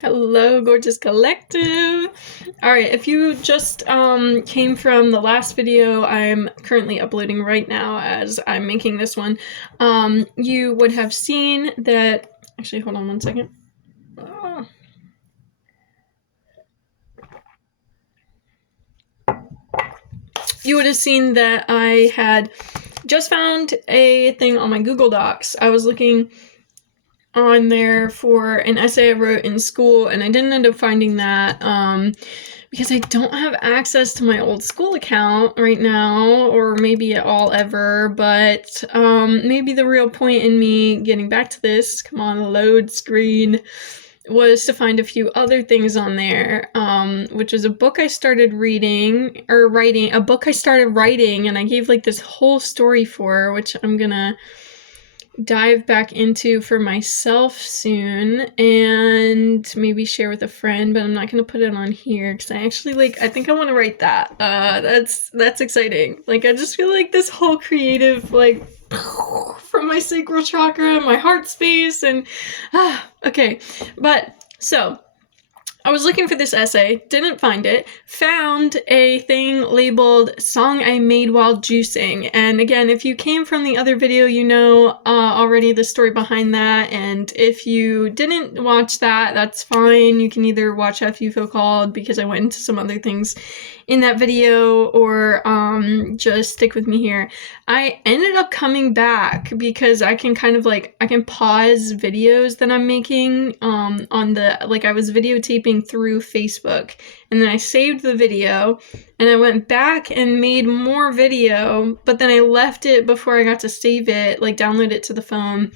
Hello, Gorgeous Collective. All right, if you just came from the last video I'm currently uploading right now as I'm making this one, you would have seen that. Actually, hold on one second. You would have seen that I had just found a thing on my Google Docs. I was looking on there for an essay I wrote in school, and I didn't end up finding that because I don't have access to my old school account right now, or maybe at all ever, but maybe the real point in me getting back to this, come on, load screen, was to find a few other things on there, which is a book I started reading, or writing, a book I started writing, and I gave like this whole story for, which I'm gonna dive back into for myself soon and maybe share with a friend, but I'm not going to put it on here because I actually I think I want to write that. That's exciting. I just feel like this whole creative from my sacral chakra, my heart space, and okay. But so I was looking for this essay, didn't find it, found a thing labeled Song I Made While Juicing. And again, if you came from the other video, you know already the story behind that. And if you didn't watch that, that's fine. You can either watch F You Feel Called, because I went into some other things in that video, or just stick with me here. I ended up coming back because I can kind of I can pause videos that I'm making on the, I was videotaping through Facebook, and then I saved the video and I went back and made more video, but then I left it before I got to save it, download it to the phone,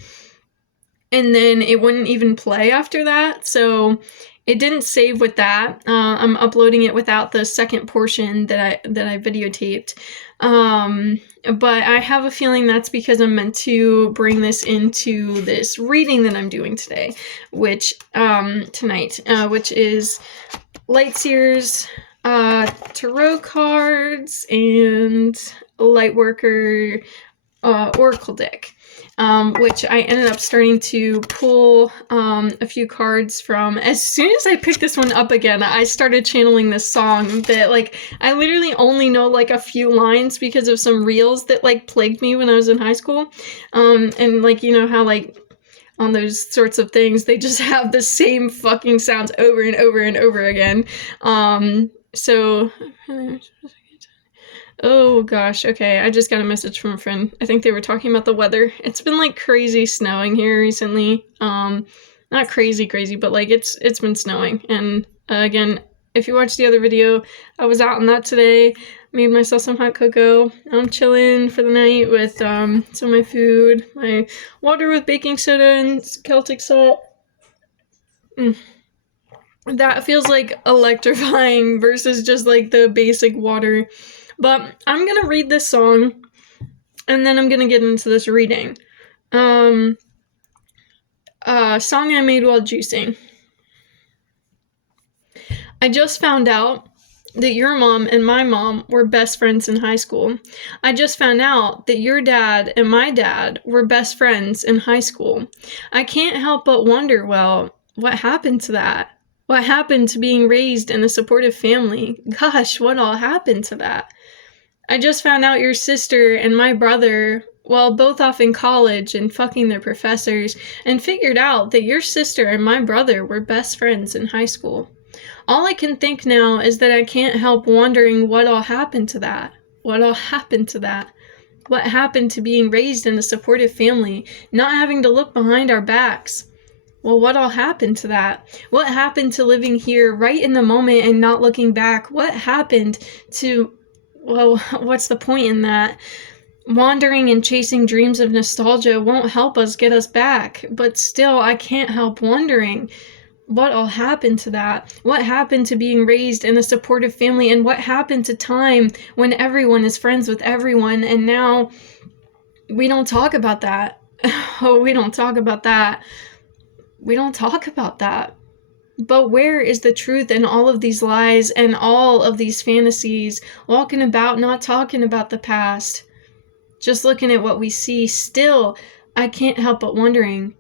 and then it wouldn't even play after that, so it didn't save with that. I'm uploading it without the second portion that I videotaped. But I have a feeling that's because I'm meant to bring this into this reading that I'm doing today, which tonight, which is Lightseer's tarot cards and Lightworker Oracle deck. Which I ended up starting to pull a few cards from. As soon as I picked this one up again, I started channeling this song that, I literally only know, a few lines because of some reels that, plagued me when I was in high school. And, you know how, on those sorts of things, they just have the same fucking sounds over and over and over again. So... Oh gosh, okay, I just got a message from a friend. I think they were talking about the weather. It's been crazy snowing here recently. Not crazy, but it's been snowing. And again, if you watched the other video, I was out on that today, made myself some hot cocoa. I'm chilling for the night with some of my food, my water with baking soda and Celtic salt. That feels electrifying versus just the basic water. But I'm gonna read this song, and then I'm gonna get into this reading. Song I made while juicing. I just found out that your mom and my mom were best friends in high school. I just found out that your dad and my dad were best friends in high school. I can't help but wonder, well, what happened to that? What happened to being raised in a supportive family? Gosh, what all happened to that? I just found out your sister and my brother, well, both off in college and fucking their professors, and figured out that your sister and my brother were best friends in high school. All I can think now is that I can't help wondering what all happened to that. What all happened to that? What happened to being raised in a supportive family, not having to look behind our backs? Well, what all happened to that? What happened to living here right in the moment and not looking back? What happened to... Well, what's the point in that? Wandering and chasing dreams of nostalgia won't help us get us back, but still, I can't help wondering what all happened to that. What happened to being raised in a supportive family, and what happened to time when everyone is friends with everyone, and now we don't talk about that. Oh, we don't talk about that. We don't talk about that. But where is the truth in all of these lies and all of these fantasies, walking about not talking about the past, just looking at what we see? Still, I can't help but wondering,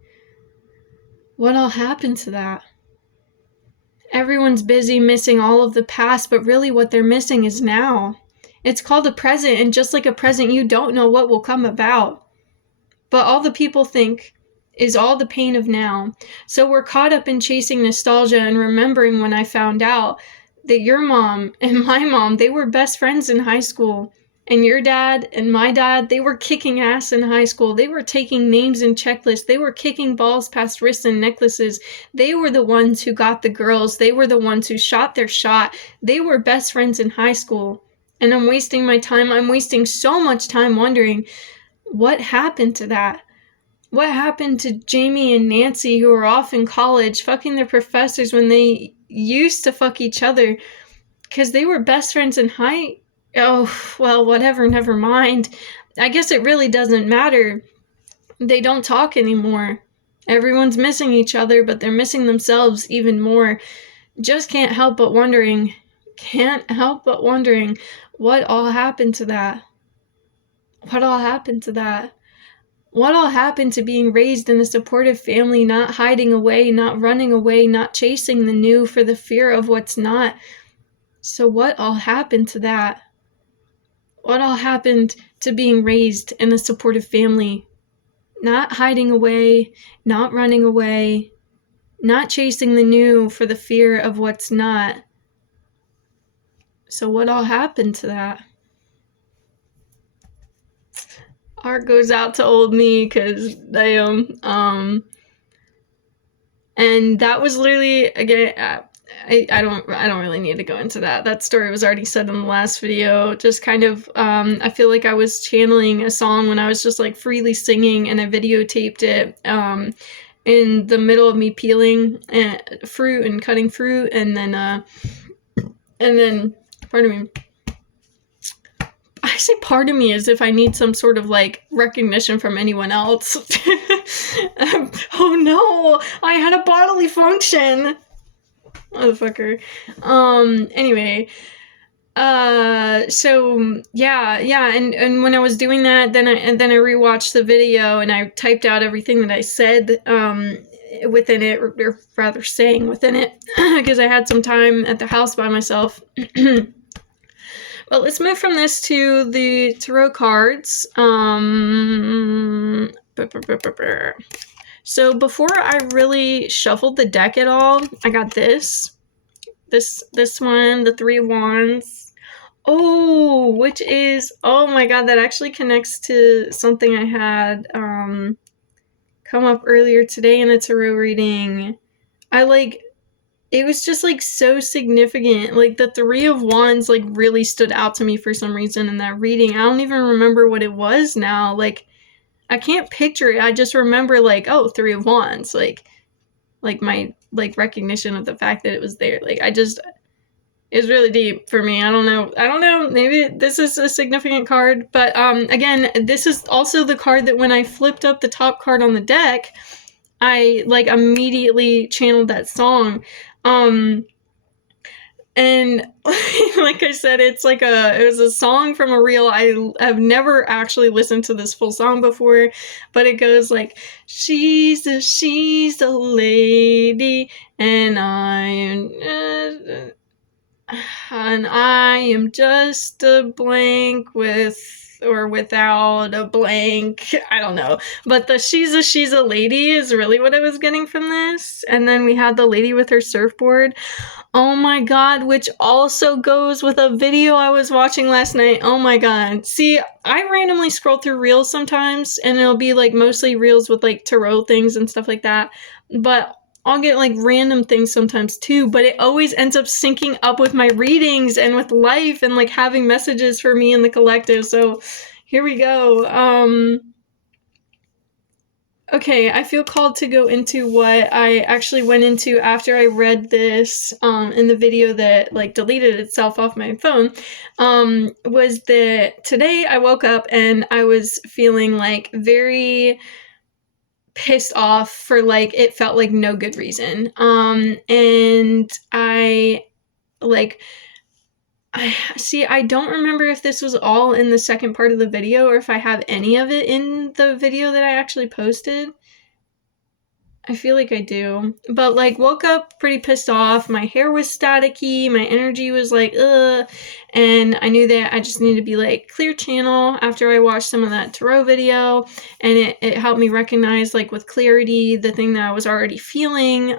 what all happened to that? everyone's busy missing all of the past, but really what they're missing is now. It's called a present, and just like a present, you don't know what will come about. But all the people think is all the pain of now. So we're caught up in chasing nostalgia and remembering when I found out that your mom and my mom, they were best friends in high school. And your dad and my dad, they were kicking ass in high school. They were taking names and checklists. They were kicking balls past wrists and necklaces. They were the ones who got the girls. They were the ones who shot their shot. They were best friends in high school. And I'm wasting my time. I'm wasting so much time wondering what happened to that. What happened to Jamie and Nancy, who are off in college fucking their professors when they used to fuck each other? Because they were best friends in high... Oh, well, whatever, never mind. I guess it really doesn't matter. They don't talk anymore. Everyone's missing each other, but they're missing themselves even more. Just can't help but wondering what all happened to that. What all happened to that? What all happened to being raised in a supportive family, not hiding away, not running away, not chasing the new for the fear of what's not? So what all happened to that? What all happened to being raised in a supportive family? Not hiding away, not running away, not chasing the new for the fear of what's not. So what all happened to that? Heart goes out to old me, because damn. And that was literally, again, I don't really need to go into that. That story was already said in the last video. Just kind of, I feel like I was channeling a song when I was just like freely singing, and I videotaped it in the middle of me peeling fruit and cutting fruit, and then, pardon me. I say part of me as if I need some sort of like recognition from anyone else. Oh no, I had a bodily function. Motherfucker. Anyway. So yeah, and when I was doing that, then I rewatched the video and I typed out everything that I said within it, or rather saying within it, because I had some time at the house by myself. But let's move from this to the tarot cards. So before I really shuffled the deck at all, I got this one, the Three of Wands. Oh, which is, oh my god, that actually connects to something I had come up earlier today in a tarot reading. It was just like so significant. Like the Three of Wands like really stood out to me for some reason in that reading. I don't even remember what it was now. Like I can't picture it. I just remember like, oh, Three of Wands. Like my like recognition of the fact that it was there. Like it's really deep for me. I don't know. Maybe this is a significant card, but again, this is also the card that when I flipped up the top card on the deck, I like immediately channeled that song. And like I said, it was a song from a reel. I have never actually listened to this full song before, but it goes like, she's a lady, and I am just a blank with or without a blank. I don't know. But the she's a lady is really what I was getting from this. And then we had the lady with her surfboard. Oh my god, which also goes with a video I was watching last night. Oh my god. See, I randomly scroll through reels sometimes, and it'll be like mostly reels with like tarot things and stuff like that. But I'll get like random things sometimes too, but it always ends up syncing up with my readings and with life and like having messages for me in the collective. So here we go. Okay, I feel called to go into what I actually went into after I read this in the video that like deleted itself off my phone. Was that today I woke up and I was feeling like very pissed off for like it felt like no good reason. And I don't remember if this was all in the second part of the video or if I have any of it in the video that I actually posted. I feel like I do. But, like, woke up pretty pissed off. My hair was staticky. My energy was like, ugh. And I knew that I just needed to be like, clear channel after I watched some of that tarot video. And it helped me recognize, like, with clarity, the thing that I was already feeling.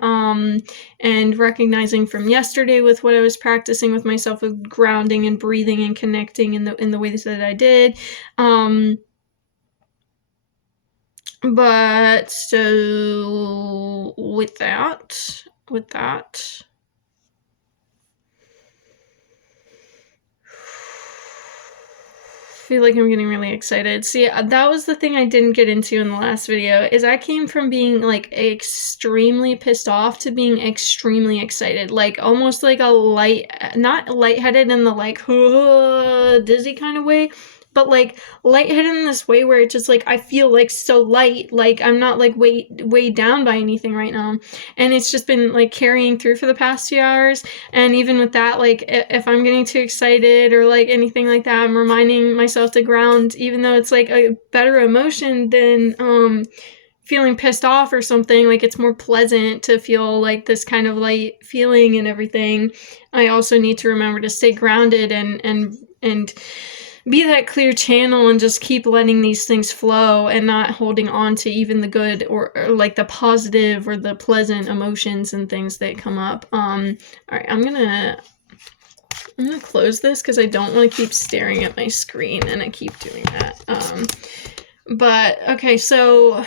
And recognizing from yesterday with what I was practicing with myself with grounding and breathing and connecting in the ways that I did. But so with that, I feel like I'm getting really excited. See, that was the thing I didn't get into in the last video, is I came from being like extremely pissed off to being extremely excited, like almost like a not lightheaded in the like dizzy kind of way, but like lightheaded in this way where it's just like I feel like so light, like I'm not like weighed down by anything right now. And it's just been like carrying through for the past 2 hours. And even with that, like if I'm getting too excited or like anything like that, I'm reminding myself to ground, even though it's like a better emotion than feeling pissed off or something. Like it's more pleasant to feel like this kind of light feeling and everything. I also need to remember to stay grounded and be that clear channel and just keep letting these things flow and not holding on to even the good or like the positive or the pleasant emotions and things that come up. All right, I'm gonna close this because I don't want to keep staring at my screen and I keep doing that. But okay, so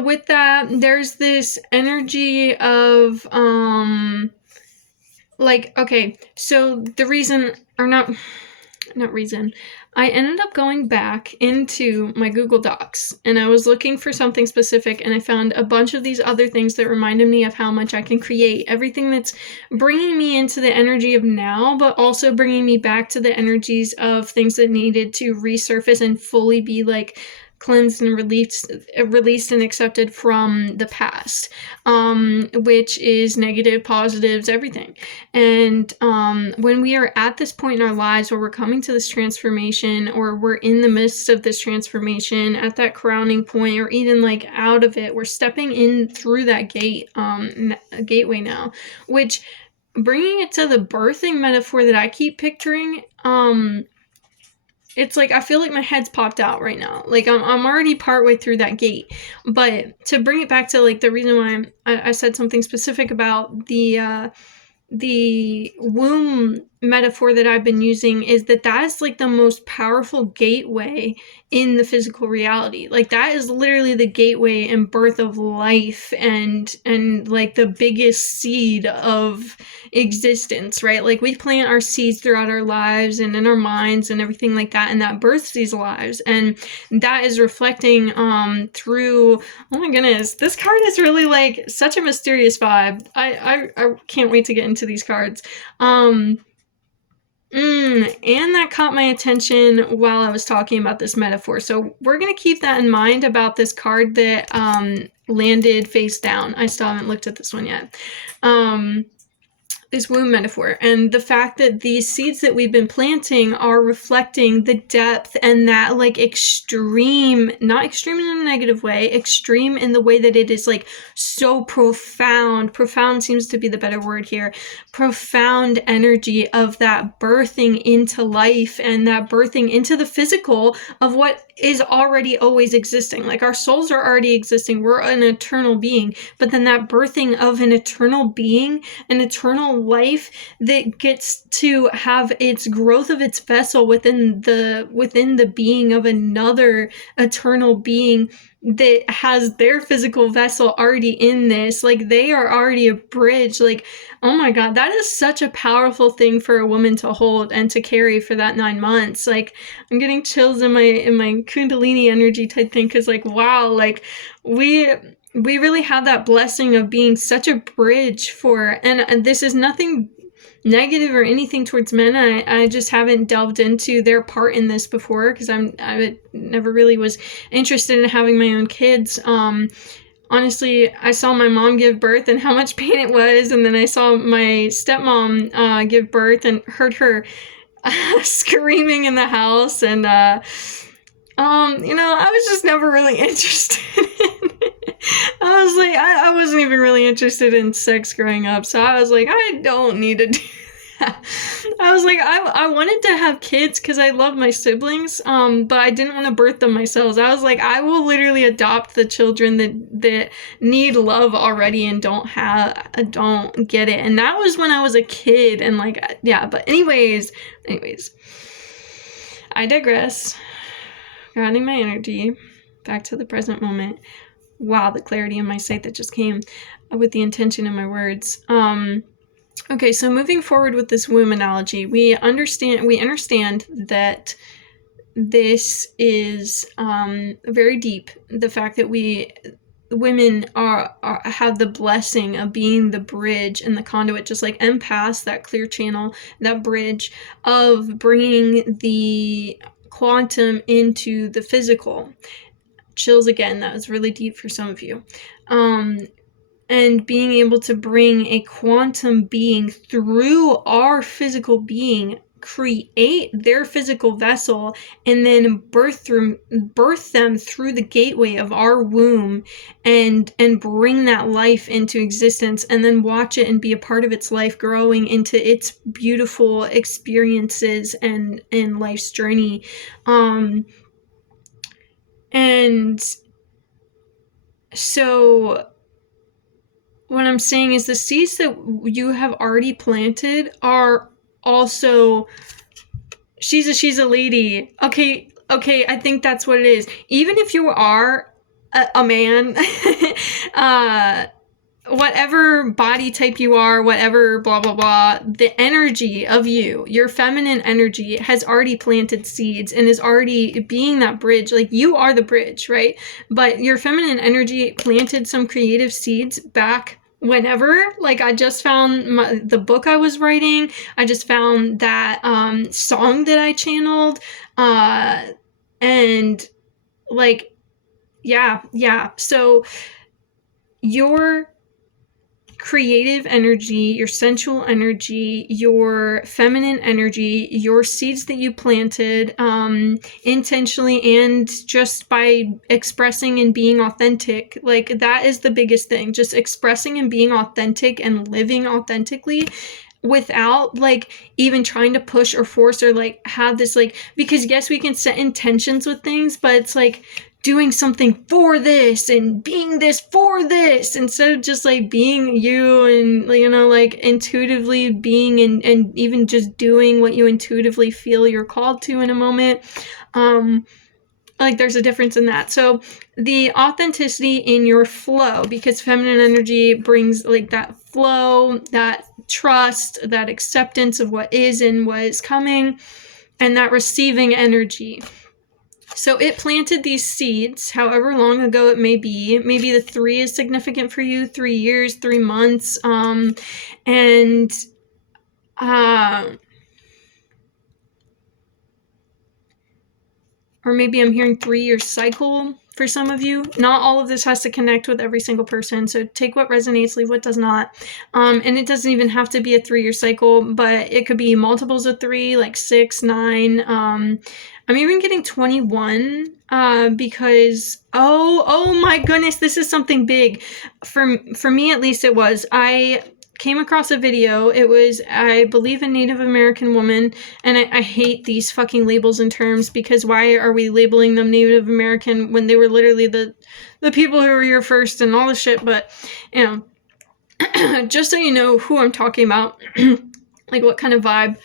with that, there's this energy of like, okay, so the reason, or not reason, I ended up going back into my Google Docs and I was looking for something specific and I found a bunch of these other things that reminded me of how much I can create. Everything that's bringing me into the energy of now, but also bringing me back to the energies of things that needed to resurface and fully be like cleansed and released and accepted from the past, which is negative, positives, everything. And when we are at this point in our lives where we're coming to this transformation, or we're in the midst of this transformation, at that crowning point, or even like out of it, we're stepping in through that gate, gateway now, which, bringing it to the birthing metaphor that I keep picturing, it's like I feel like my head's popped out right now. Like I'm already partway through that gate. But to bring it back to like the reason why I said something specific about the womb metaphor that I've been using, is that is like the most powerful gateway in the physical reality. Like that is literally the gateway and birth of life and like the biggest seed of existence, right? Like we plant our seeds throughout our lives and in our minds and everything like that, and that births these lives, and that is reflecting through, oh my goodness, this card is really like such a mysterious vibe. I can't wait to get into these cards. And that caught my attention while I was talking about this metaphor. So we're going to keep that in mind about this card that landed face down. I still haven't looked at this one yet. This womb metaphor, and the fact that these seeds that we've been planting are reflecting the depth and that like extreme, not extreme in a negative way, extreme in the way that it is like so profound seems to be the better word here, profound energy of that birthing into life and that birthing into the physical of what is already always existing. Like our souls are already existing, we're an eternal being, but then that birthing of an eternal being, an eternal life that gets to have its growth of its vessel within the being of another eternal being that has their physical vessel already in this. Like they are already a bridge. Like, oh my God, that is such a powerful thing for a woman to hold and to carry for that 9 months. Like I'm getting chills in my Kundalini energy type thing, because like, wow, like we really have that blessing of being such a bridge for, and this is nothing negative or anything towards men. I just haven't delved into their part in this before, because I never really was interested in having my own kids. Honestly, I saw my mom give birth and how much pain it was, and then I saw my stepmom give birth and heard her screaming in the house, and I was just never really interested in I was like, I wasn't even really interested in sex growing up, so I was like, I don't need to do that. I was like, I wanted to have kids because I love my siblings, but I didn't want to birth them myself. I was like, I will literally adopt the children that need love already and don't get it. And that was when I was a kid, and like, yeah, but anyways, I digress. Grounding my energy back to the present moment. Wow, the clarity in my sight that just came with the intention in my words. Okay, so moving forward with this womb analogy, we understand that this is very deep. The fact that women have the blessing of being the bridge and the conduit, just like empaths, that clear channel, that bridge of bringing the quantum into the physical. Chills again, that was really deep for some of you. And being able to bring a quantum being through our physical being, create their physical vessel, and then birth them through the gateway of our womb, and bring that life into existence, and then watch it and be a part of its life growing into its beautiful experiences and life's journey. And so what I'm saying is the seeds that you have already planted are also, she's a lady. Okay, I think that's what it is. Even if you are a man, whatever body type you are, whatever blah blah blah, the energy of your feminine energy has already planted seeds and is already being that bridge. Like, you are the bridge, right? But your feminine energy planted some creative seeds back whenever. Like, I just found the book I was writing. I just found that song that I channeled, and like, yeah. So your creative energy, your sensual energy, your feminine energy, your seeds that you planted intentionally and just by expressing and being authentic. Like, that is the biggest thing. Just expressing and being authentic and living authentically without like even trying to push or force or like have this like, because yes, we can set intentions with things, but it's like doing something for this and being this for this instead of just like being you and, like intuitively being and even just doing what you intuitively feel you're called to in a moment. Like, there's a difference in that. So the authenticity in your flow, because feminine energy brings like that flow, that trust, that acceptance of what is and what is coming, and that receiving energy. So it planted these seeds, however long ago it may be. Maybe the 3 is significant for you, 3 years, 3 months, or maybe I'm hearing 3-year cycle for some of you. Not all of this has to connect with every single person, so take what resonates, leave what does not. And it doesn't even have to be a 3-year cycle, but it could be multiples of 3, like 6, 9. I'm even getting 21 because oh my goodness, this is something big. For me at least it was. I came across a video. It was, I believe, a Native American woman, and I hate these fucking labels and terms, because why are we labeling them Native American when they were literally the people who were here first and all this shit. But just so you know who I'm talking about, like what kind of vibe.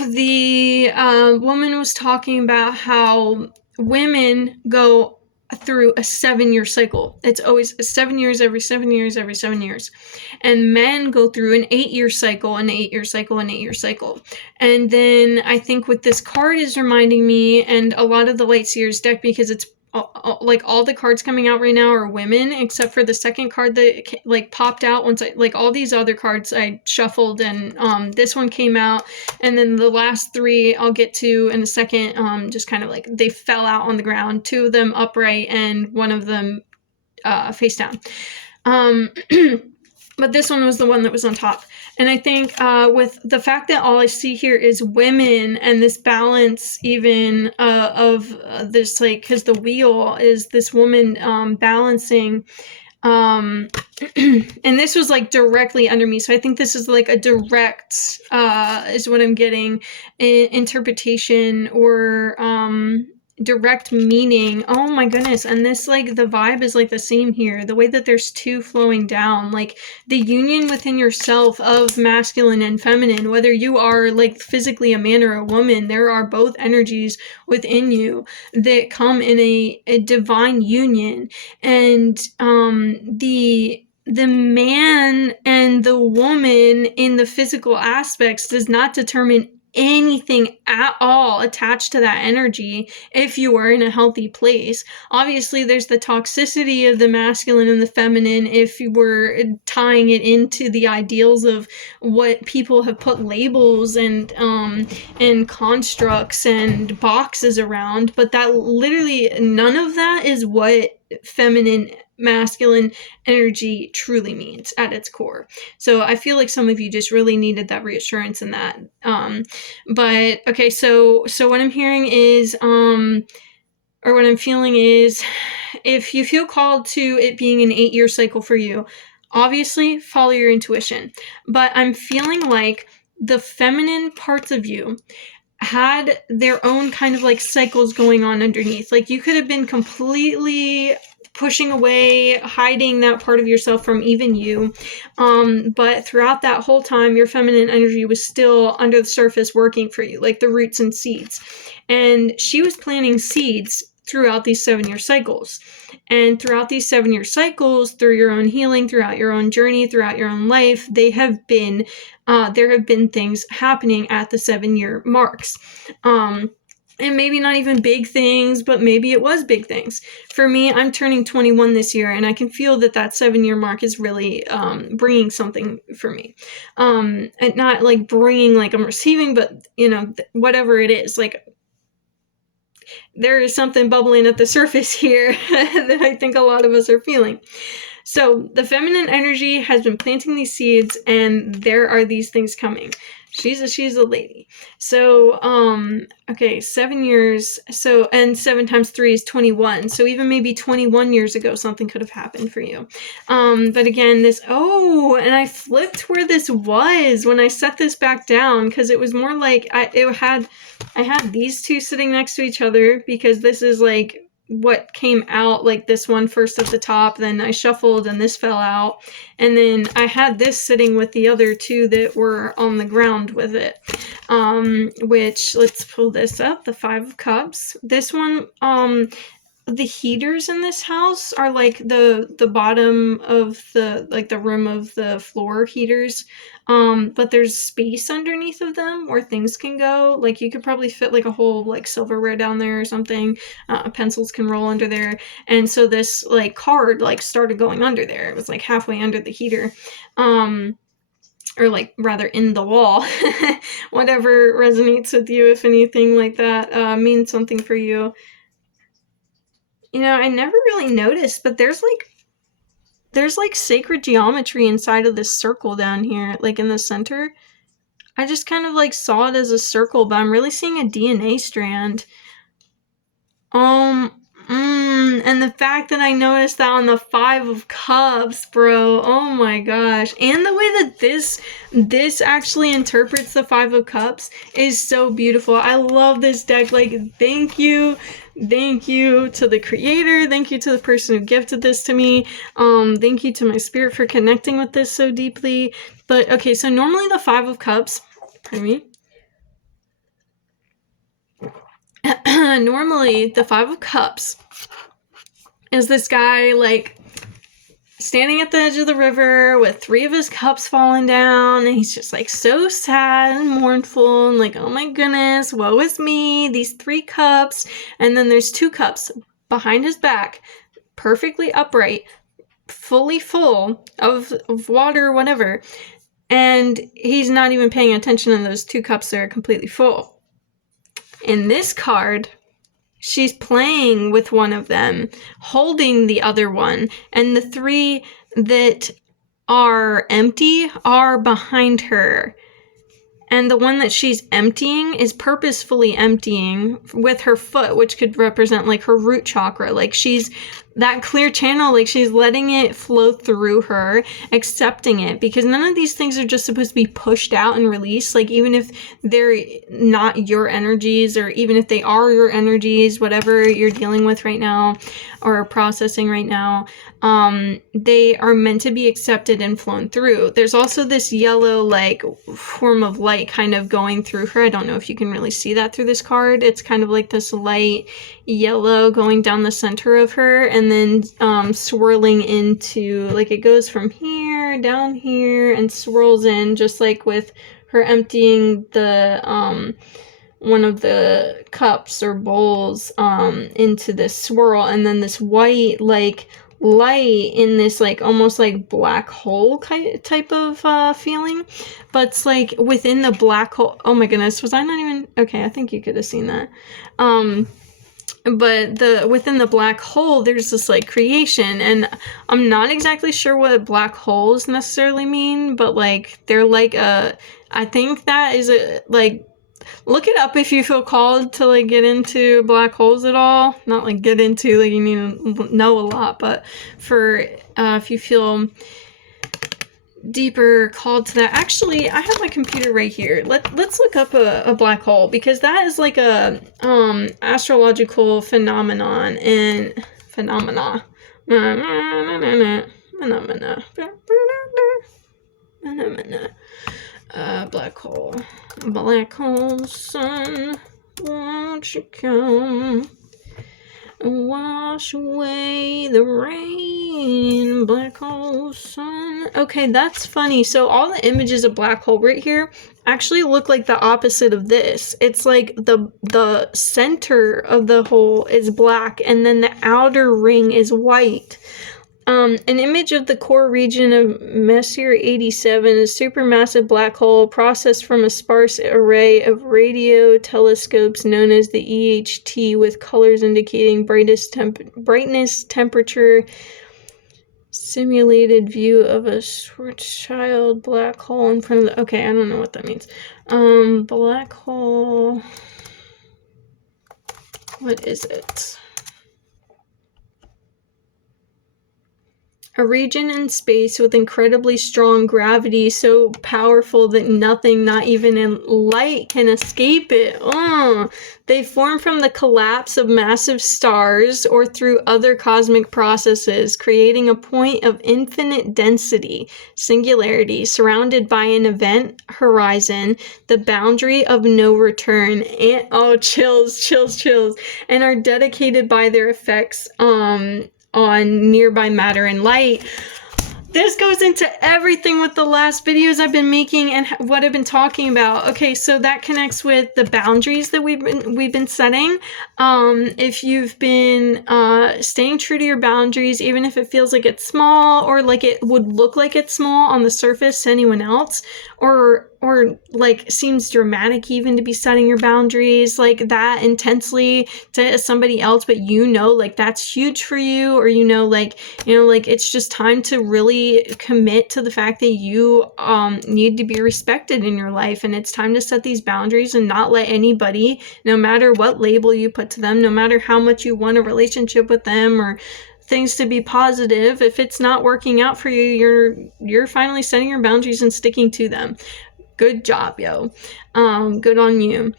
The woman was talking about how women go through a 7-year cycle. It's always 7 years, every 7 years, every 7 years. And men go through an 8-year cycle, an 8-year cycle, an 8-year cycle. And then I think what this card is reminding me, and a lot of the Light Seers deck, because it's like all the cards coming out right now are women, except for the second card that like popped out once I, like, all these other cards I shuffled, and this one came out, and then the last 3 I'll get to in a second, just kind of like they fell out on the ground, 2 of them upright and one of them face down. but this one was the one that was on top. And I think with the fact that all I see here is women and this balance even of this, like, because the wheel is this woman balancing, and this was like directly under me, so I think this is like a direct is what I'm getting, interpretation or direct meaning. Oh my goodness. And this, like, the vibe is like the same here, the way that there's two flowing down, like the union within yourself of masculine and feminine, whether you are like physically a man or a woman, there are both energies within you that come in a divine union. And the man and the woman in the physical aspects does not determine anything at all attached to that energy if you are in a healthy place. Obviously, there's the toxicity of the masculine and the feminine if you were tying it into the ideals of what people have put labels and constructs and boxes around, but that literally none of that is what feminine masculine energy truly means at its core. So I feel like some of you just really needed that reassurance in that. But okay, so what I'm hearing is or what I'm feeling is, if you feel called to it being an 8-year cycle for you, obviously follow your intuition. But I'm feeling like the feminine parts of you had their own kind of like cycles going on underneath. Like you could have been completely pushing away, hiding that part of yourself from even you. But throughout that whole time, your feminine energy was still under the surface working for you, like the roots and seeds. And she was planting seeds throughout these 7-year cycles. And throughout these 7-year cycles, through your own healing, throughout your own journey, throughout your own life, there have been things happening at the 7-year marks. And maybe not even big things, but maybe it was big things. For me, I'm turning 21 this year, and I can feel that 7-year mark is really bringing something for me. And not like bringing like I'm receiving, but whatever it is, like there is something bubbling at the surface here that I think a lot of us are feeling. So the feminine energy has been planting these seeds, and there are these things coming. She's a lady. So, okay, 7 years. So, and 7 times 3 is 21. So even maybe 21 years ago, something could have happened for you. But again, and I flipped where this was when I set this back down, because it was more like I had these two sitting next to each other, because this is like what came out, like this one first at the top, then I shuffled and this fell out, and then I had this sitting with the other two that were on the ground with it, which, let's pull this up, the 5 of Cups. This one, the heaters in this house are like the bottom of the rim of the floor heaters, but there's space underneath of them where things can go. Like you could probably fit like a whole like silverware down there or something. Pencils can roll under there, and so this like card like started going under there. It was like halfway under the heater, or like rather in the wall. Whatever resonates with you, if anything like that means something for you. I never really noticed, but there's like sacred geometry inside of this circle down here, like in the center. I just kind of like saw it as a circle, but I'm really seeing a DNA strand. And the fact that I noticed that on the 5 of Cups, bro, oh my gosh. And the way that this actually interprets the 5 of Cups is so beautiful. I love this deck. Like, thank you to the creator. Thank you to the person who gifted this to me. Thank you to my spirit for connecting with this so deeply. But okay, so normally the 5 of Cups, pardon me. Normally the 5 of Cups is this guy like standing at the edge of the river with 3 of his cups falling down, and he's just like so sad and mournful and like, oh my goodness, woe is me, these 3 cups. And then there's 2 cups behind his back, perfectly upright, fully full of water or whatever, and he's not even paying attention to those 2 cups that are completely full. In this card, she's playing with one of them, holding the other one, and the 3 that are empty are behind her. And the one that she's emptying is purposefully emptying with her foot, which could represent like her root chakra. Like she's that clear channel, like she's letting it flow through her, accepting it, because none of these things are just supposed to be pushed out and released. Like even if they're not your energies, or even if they are your energies, whatever you're dealing with right now or processing right now, they are meant to be accepted and flown through. There's also this yellow like form of light kind of going through her. I don't know if you can really see that through this card. It's kind of like this light yellow going down the center of her, and then swirling into, like it goes from here down here and swirls in, just like with her emptying the one of the cups or bowls into this swirl, and then this white like light in this like almost like black hole type of feeling, but it's like within the black hole. Oh my goodness, was I not even okay? I think you could have seen that. But within the black hole, there's this like creation, and I'm not exactly sure what black holes necessarily mean, but like they're like I think that is a like. Look it up if you feel called to like get into black holes at all. Not like get into, like you need to know a lot, but for if you feel deeper called to that. Actually, I have my computer right here. Let's look up a black hole, because that is like a astrological phenomenon and phenomena. Black hole sun, won't you come wash away the rain, black hole sun. Okay, that's funny. So all the images of black hole right here actually look like the opposite of this. It's like the center of the hole is black, and then the outer ring is white. An image of the core region of Messier 87, a supermassive black hole processed from a sparse array of radio telescopes known as the EHT, with colors indicating brightness, temperature, simulated view of a Schwarzschild black hole in front of the... Okay, I don't know what that means. Black hole... What is it? A region in space with incredibly strong gravity, so powerful that nothing, not even in light, can escape it. They form from the collapse of massive stars or through other cosmic processes, creating a point of infinite density, singularity, surrounded by an event horizon, the boundary of no return, and chills, and are dedicated by their effects on nearby matter and light. This goes into everything with the last videos I've been making and what I've been talking about. Okay, so that connects with the boundaries that we've been setting. If you've been staying true to your boundaries, even if it feels like it's small, or like it would look like it's small on the surface to anyone else, or like seems dramatic even to be setting your boundaries like that intensely to somebody else, but like that's huge for you, or like it's just time to really commit to the fact that you need to be respected in your life, and it's time to set these boundaries and not let anybody, no matter what label you put to them, no matter how much you want a relationship with them or things to be positive, if it's not working out for you, you're finally setting your boundaries and sticking to them. Good job, yo. Good on you.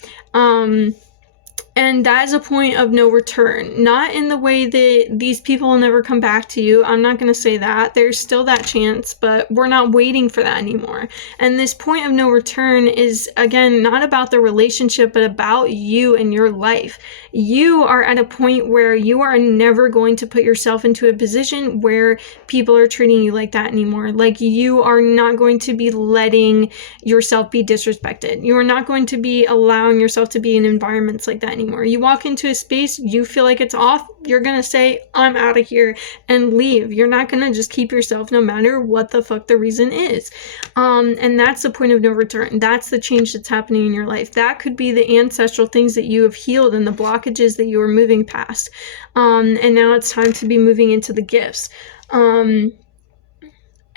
And that is a point of no return. Not in the way that these people will never come back to you. I'm not going to say that. There's still that chance, but we're not waiting for that anymore. And this point of no return is, again, not about the relationship, but about you and your life. You are at a point where you are never going to put yourself into a position where people are treating you like that anymore. Like, you are not going to be letting yourself be disrespected. You are not going to be allowing yourself to be in environments like that anymore. You walk into a space, you feel like it's off, you're gonna say, I'm out of here, and leave. You're not gonna just keep yourself no matter what the fuck the reason is. And that's the point of no return. That's the change that's happening in your life. That could be the ancestral things that you have healed and the blockages that you are moving past. And now it's time to be moving into the gifts. And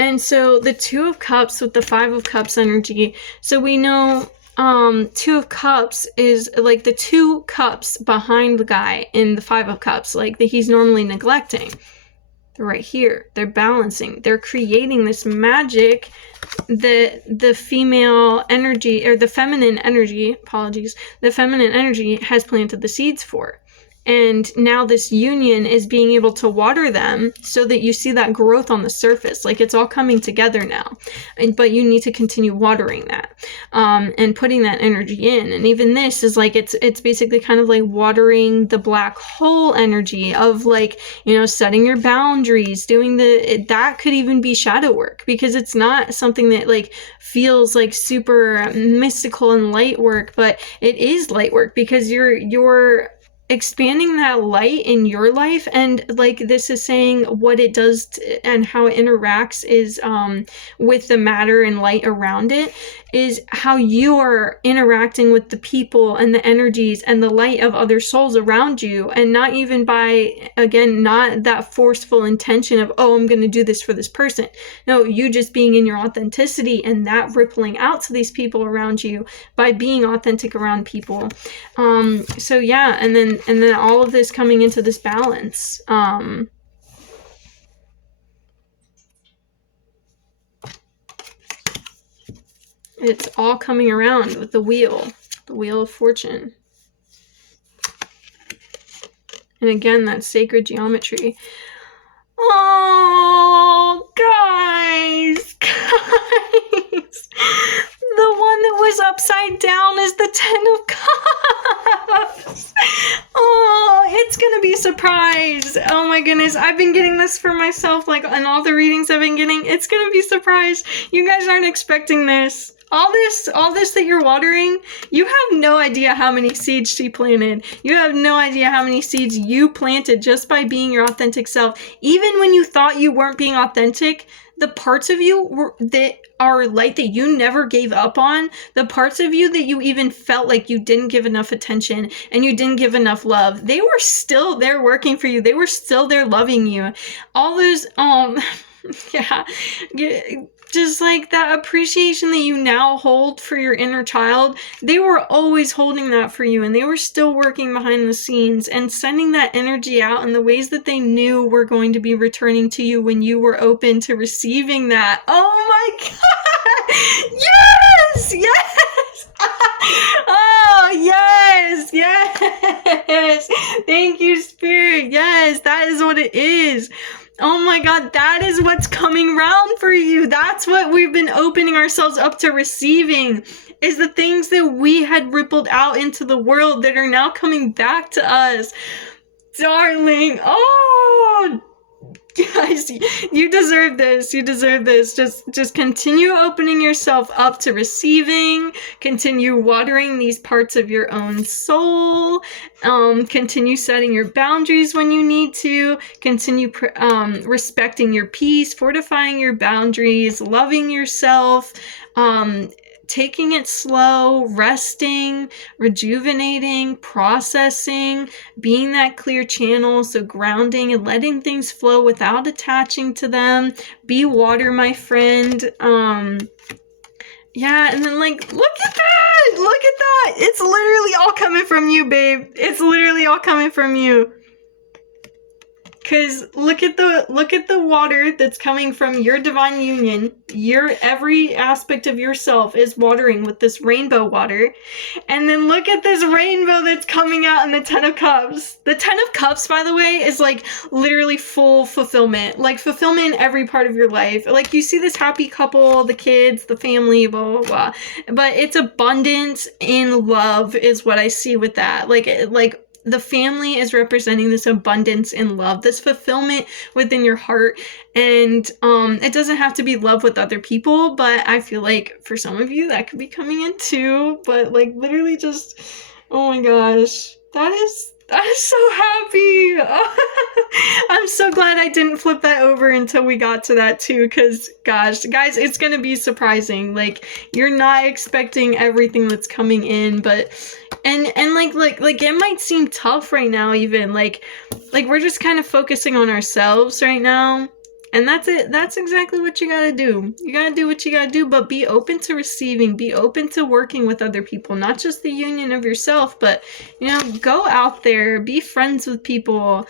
And so the Two of Cups with the Five of Cups energy. So we know Two of Cups is like the two cups behind the guy in the Five of Cups, like that he's normally neglecting. They're right here. They're balancing. They're creating this magic that the female energy, or the feminine energy, apologies, the feminine energy has planted the seeds for. And now this union is being able to water them so that you see that growth on the surface. Like it's all coming together now. But you need to continue watering that and putting that energy in. And even this is like, it's basically kind of like watering the black hole energy of like, you know, setting your boundaries, doing that could even be shadow work, because it's not something that like feels like super mystical and light work, but it is light work because you're expanding that light in your life. And like this is saying what it does and how it interacts is with the matter and light around it, is how you are interacting with the people and the energies and the light of other souls around you. And not even by, again, not that forceful intention of, oh, I'm going to do this for this person. No, you just being in your authenticity and that rippling out to these people around you by being authentic around people. So yeah, and then all of this coming into this balance. It's all coming around with the Wheel of Fortune. And again, that sacred geometry. Oh, guys. The one that was upside down is the Ten of Cups. Oh, it's gonna be a surprise. Oh my goodness, I've been getting this for myself, like in all the readings I've been getting. It's gonna be a surprise. You guys aren't expecting this. All this that you're watering, you have no idea how many seeds she planted. You have no idea how many seeds you planted just by being your authentic self. Even when you thought you weren't being authentic, the parts of you that are light that you never gave up on, the parts of you that you even felt like you didn't give enough attention and you didn't give enough love, they were still there working for you. They were still there loving you. All those, yeah, just like that appreciation that you now hold for your inner child, they were always holding that for you, and they were still working behind the scenes and sending that energy out in the ways that they knew were going to be returning to you when you were open to receiving that. Oh my God! Yes! Yes! Oh, yes! Yes! Thank you, Spirit. Yes, that is what it is. Oh my God, that is what's coming round for you. That's what we've been opening ourselves up to receiving, is the things that we had rippled out into the world that are now coming back to us. Darling, oh, guys, you deserve this. You deserve this. Just continue opening yourself up to receiving. Continue watering these parts of your own soul. Continue setting your boundaries when you need to. Continue respecting your peace, fortifying your boundaries, loving yourself. Taking it slow, resting, rejuvenating, processing, being that clear channel, so grounding and letting things flow without attaching to them. Be water, my friend. Yeah, and then like, look at that! Look at that! It's literally all coming from you, babe. It's literally all coming from you. Cause look at the water that's coming from your divine union. Every aspect of yourself is watering with this rainbow water. And then look at this rainbow that's coming out in the Ten of Cups. The Ten of Cups, by the way, is like literally full fulfillment. Like fulfillment in every part of your life. Like you see this happy couple, the kids, the family, blah, blah, blah. But it's abundance in love is what I see with that. Like the family is representing this abundance in love, this fulfillment within your heart. And it doesn't have to be love with other people, but I feel like for some of you that could be coming in too. But like literally just, oh my gosh, that is so happy. I'm so glad I didn't flip that over until we got to that too, because gosh, guys, it's gonna be surprising. Like you're not expecting everything that's coming in, but and like it might seem tough right now, even like we're just kind of focusing on ourselves right now. And that's it. That's exactly what you gotta do. You gotta do what you gotta do, but be open to receiving, be open to working with other people, not just the union of yourself, but, you know, go out there, be friends with people.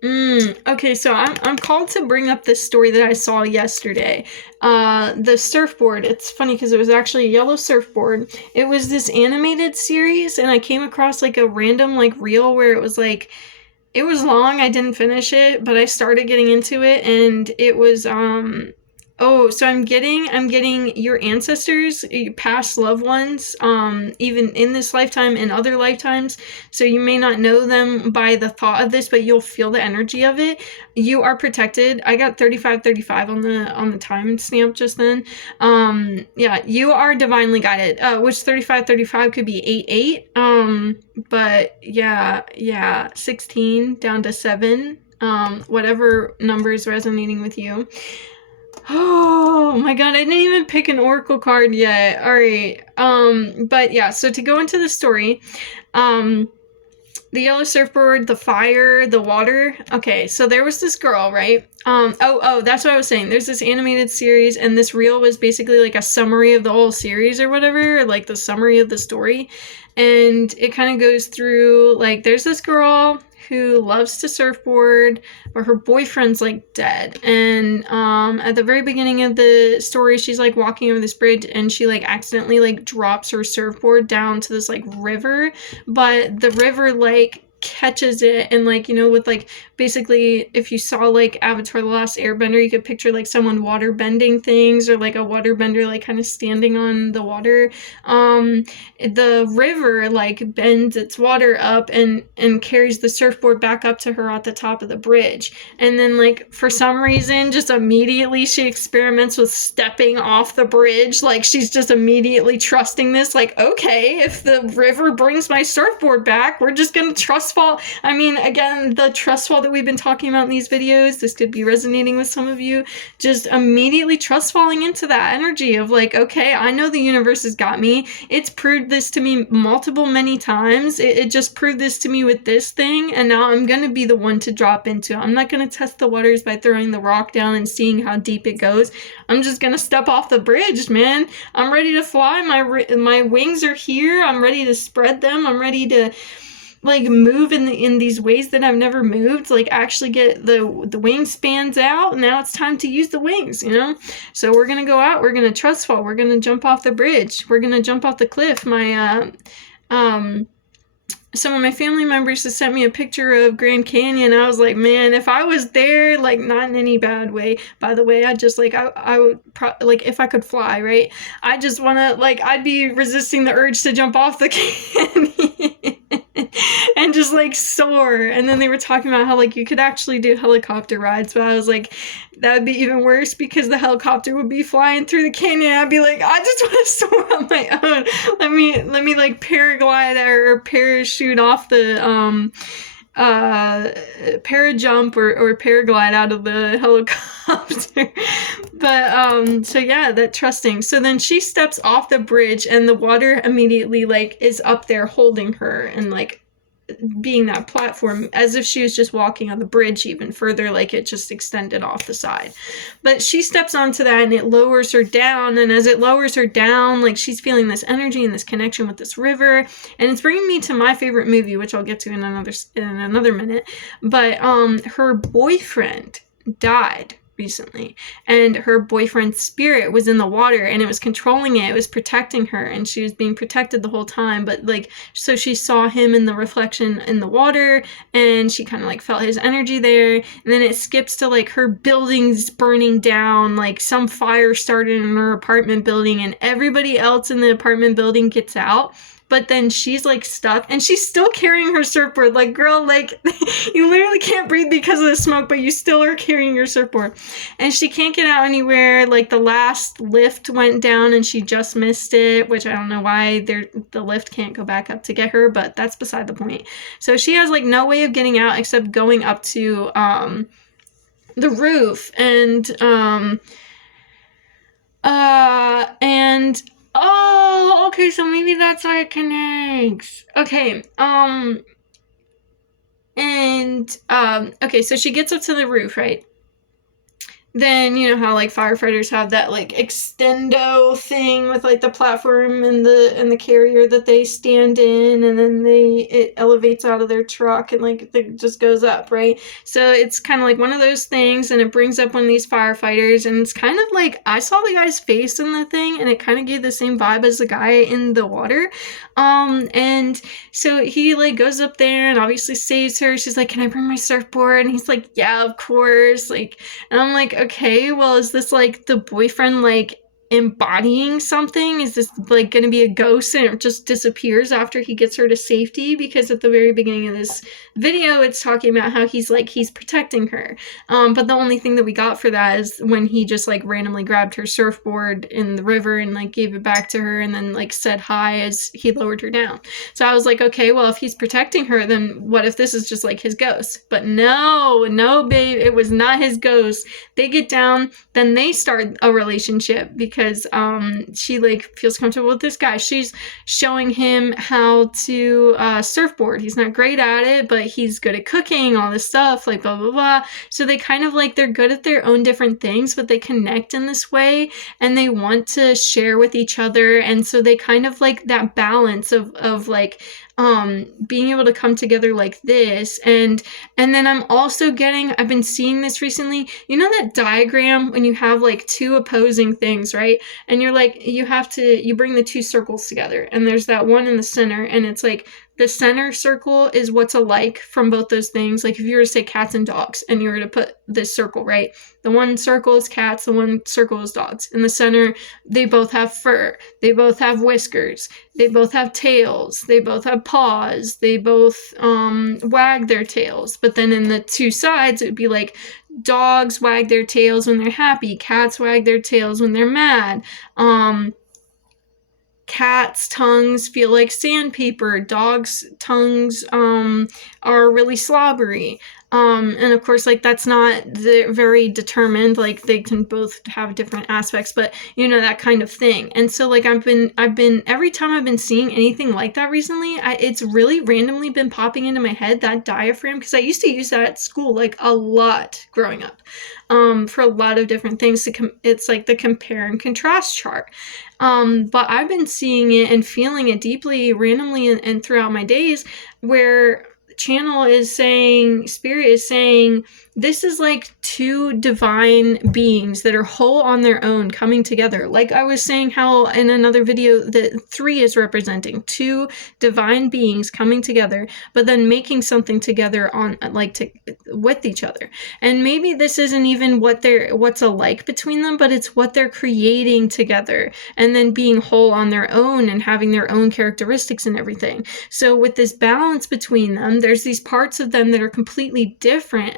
Okay, so I'm called to bring up this story that I saw yesterday. The surfboard. It's funny because it was actually a yellow surfboard. It was this animated series, and I came across like a random like reel where it was like it was long. I didn't finish it, but I started getting into it, and it was oh, so I'm getting your ancestors, your past loved ones, even in this lifetime and other lifetimes. So you may not know them by the thought of this, but you'll feel the energy of it. You are protected. I got 3535 on the time stamp just then. Yeah, you are divinely guided. Which 3535 could be 88. But yeah, 16 down to 7. Whatever number is resonating with you. Oh my god, I didn't even pick an oracle card yet. All right. But yeah, so to go into the story, the yellow surfboard, the fire, the water. Okay, so there was this girl, right? That's what I was saying. There's this animated series, and this reel was basically like a summary of the whole series or whatever, like the summary of the story. And it kind of goes through, like, there's this girl who loves to surfboard, but her boyfriend's like dead. And at the very beginning of the story, she's like walking over this bridge, and she like accidentally like drops her surfboard down to this like river, but the river like catches it, and like, you know, with like basically if you saw like Avatar the Last Airbender, you could picture like someone water bending things, or like a water bender like kind of standing on the water. The river like bends its water up and carries the surfboard back up to her at the top of the bridge. And then like for some reason just immediately she experiments with stepping off the bridge. Like she's just immediately trusting this, like, okay, if the river brings my surfboard back, we're just gonna trust fall. I mean, again, the trust fall that we've been talking about in these videos, this could be resonating with some of you. Just immediately trust falling into that energy of like, okay, I know the universe has got me. It's proved this to me many times. It just proved this to me with this thing, and now I'm gonna be the one to drop into. I'm not gonna test the waters by throwing the rock down and seeing how deep it goes. I'm just gonna step off the bridge, man. I'm ready to fly. My wings are here. I'm ready to spread them. I'm ready to like move in these ways that I've never moved, like actually get the wingspans out. Now it's time to use the wings, you know? So we're gonna go out, we're gonna trust fall, we're gonna jump off the bridge, we're gonna jump off the cliff. Some of my family members have sent me a picture of Grand Canyon. I was like, man, if I was there, like, not in any bad way, by the way, I just like I would like, if I could fly, right, I just want to, like, I'd be resisting the urge to jump off the canyon and just like soar. And then they were talking about how like you could actually do helicopter rides, but I was like, that would be even worse because the helicopter would be flying through the canyon. I'd be like, I just want to soar on my own. Let me like paraglide or parachute off the parajump or paraglide out of the helicopter. But so yeah, that trusting. So then she steps off the bridge, and the water immediately like is up there holding her, and like being that platform, as if she was just walking on the bridge even further, like it just extended off the side. But she steps onto that, and it lowers her down, and as it lowers her down, like she's feeling this energy and this connection with this river. And it's bringing me to my favorite movie, which I'll get to in another minute. But her boyfriend died recently, and her boyfriend's spirit was in the water, and it was controlling it was protecting her, and she was being protected the whole time. But like, so she saw him in the reflection in the water, and she kind of like felt his energy there. And then it skips to like her buildings burning down, like some fire started in her apartment building, and everybody else in the apartment building gets out, but then she's like stuck, and she's still carrying her surfboard. Like, girl, like you literally can't breathe because of the smoke, but you still are carrying your surfboard. And she can't get out anywhere. Like the last lift went down and she just missed it, which I don't know why the lift can't go back up to get her, but that's beside the point. So she has like no way of getting out except going up to the roof. And oh, okay, so maybe that's why it connects. Okay, And okay, so she gets up to the roof, right? Then you know how like firefighters have that like extendo thing with like the platform and the carrier that they stand in, and then it elevates out of their truck and like it just goes up, right? So it's kind of like one of those things, and it brings up one of these firefighters, and it's kind of like I saw the guy's face in the thing, and it kind of gave the same vibe as the guy in the water. And so he like goes up there and obviously saves her. She's like, "Can I bring my surfboard?" And he's like, "Yeah, of course." Like, and I'm like, okay, well, is this like the boyfriend like embodying something? Is this like going to be a ghost and it just disappears after he gets her to safety? Because at the very beginning of this video, it's talking about how he's protecting her. But the only thing that we got for that is when he just like randomly grabbed her surfboard in the river and like gave it back to her and then like said hi as he lowered her down. So I was like, okay, well, if he's protecting her, then what if this is just like his ghost? But no, babe, it was not his ghost. They get down, then they start a relationship because she like feels comfortable with this guy. She's showing him how to surfboard. He's not great at it, but he's good at cooking, all this stuff, like blah blah blah. So they kind of like, they're good at their own different things, but they connect in this way and they want to share with each other. And so they kind of like that balance of like being able to come together like this. And then I've been seeing this recently, you know, that diagram when you have like two opposing things, right? And you're like, you bring the two circles together, and there's that one in the center, and it's like the center circle is what's alike from both those things. Like if you were to say cats and dogs and you were to put this circle, right? The one circle is cats, the one circle is dogs. In the center, they both have fur, they both have whiskers, they both have tails, they both have paws, they both wag their tails. But then in the two sides, it would be like dogs wag their tails when they're happy, cats wag their tails when they're mad. Cats' tongues feel like sandpaper. Dogs' tongues are really slobbery. And of course, like that's not very determined. Like they can both have different aspects, but you know, that kind of thing. And so like I've been every time I've been seeing anything like that recently, it's really randomly been popping into my head, that diaphragm, because I used to use that at school like a lot growing up. For a lot of different things. It's like the compare and contrast chart. But I've been seeing it and feeling it deeply randomly and throughout my days, where channel is saying, spirit is saying, this is like two divine beings that are whole on their own coming together. Like I was saying how in another video that 3 is representing two divine beings coming together, but then making something together on with each other. And maybe this isn't even what's alike between them, but it's what they're creating together and then being whole on their own and having their own characteristics and everything. So with this balance between them, there's these parts of them that are completely different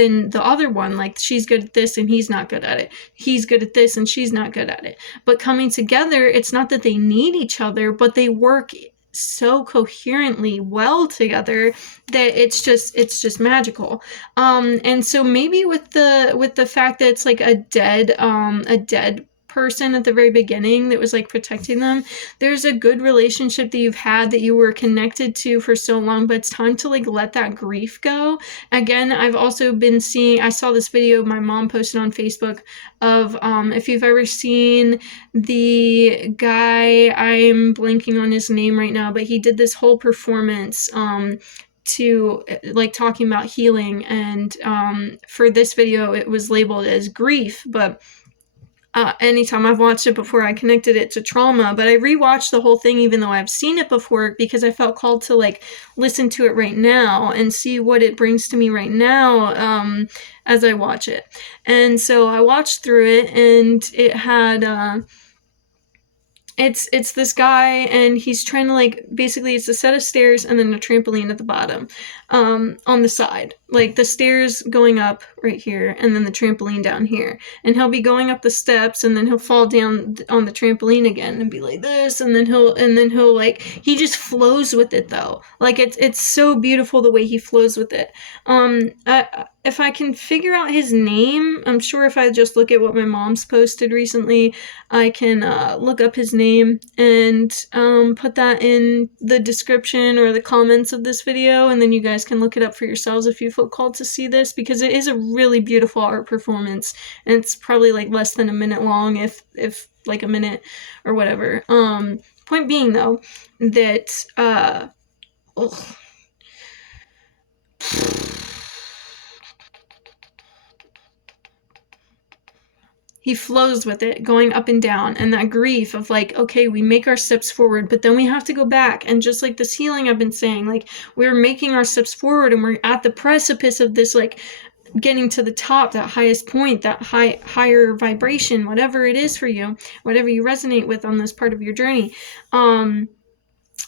than the other one. Like she's good at this and he's not good at it. He's good at this and she's not good at it. But coming together, it's not that they need each other, but they work so coherently well together that it's just magical. And so maybe with the fact that it's like a dead person at the very beginning that was like protecting them, there's a good relationship that you've had that you were connected to for so long, but it's time to like let that grief go. Again, I've also been seeing, I saw this video my mom posted on Facebook of if you've ever seen the guy, I'm blanking on his name right now, but he did this whole performance to like talking about healing, and for this video it was labeled as grief, but anytime I've watched it before, I connected it to trauma, but I rewatched the whole thing even though I've seen it before, because I felt called to like listen to it right now and see what it brings to me right now as I watch it. And so I watched through it, and it had it's this guy, and he's trying to like, basically it's a set of stairs and then a trampoline at the bottom on the side, like the stairs going up right here and then the trampoline down here, and he'll be going up the steps and then he'll fall down on the trampoline again and be like this, and then he'll like, he just flows with it though. Like it's so beautiful the way he flows with it. if I can figure out his name, I'm sure if I just look at what my mom's posted recently, I can look up his name and put that in the description or the comments of this video, and then you guys can look it up for yourselves if you feel called to see this, because it is a really beautiful art performance, and it's probably like less than a minute long, if like a minute or whatever. Point being though, that ugh. He flows with it, going up and down, and that grief of like, okay, we make our steps forward, but then we have to go back. And just like this healing I've been saying, like we're making our steps forward and we're at the precipice of this, like getting to the top, that highest point, that higher vibration, whatever it is for you, whatever you resonate with on this part of your journey.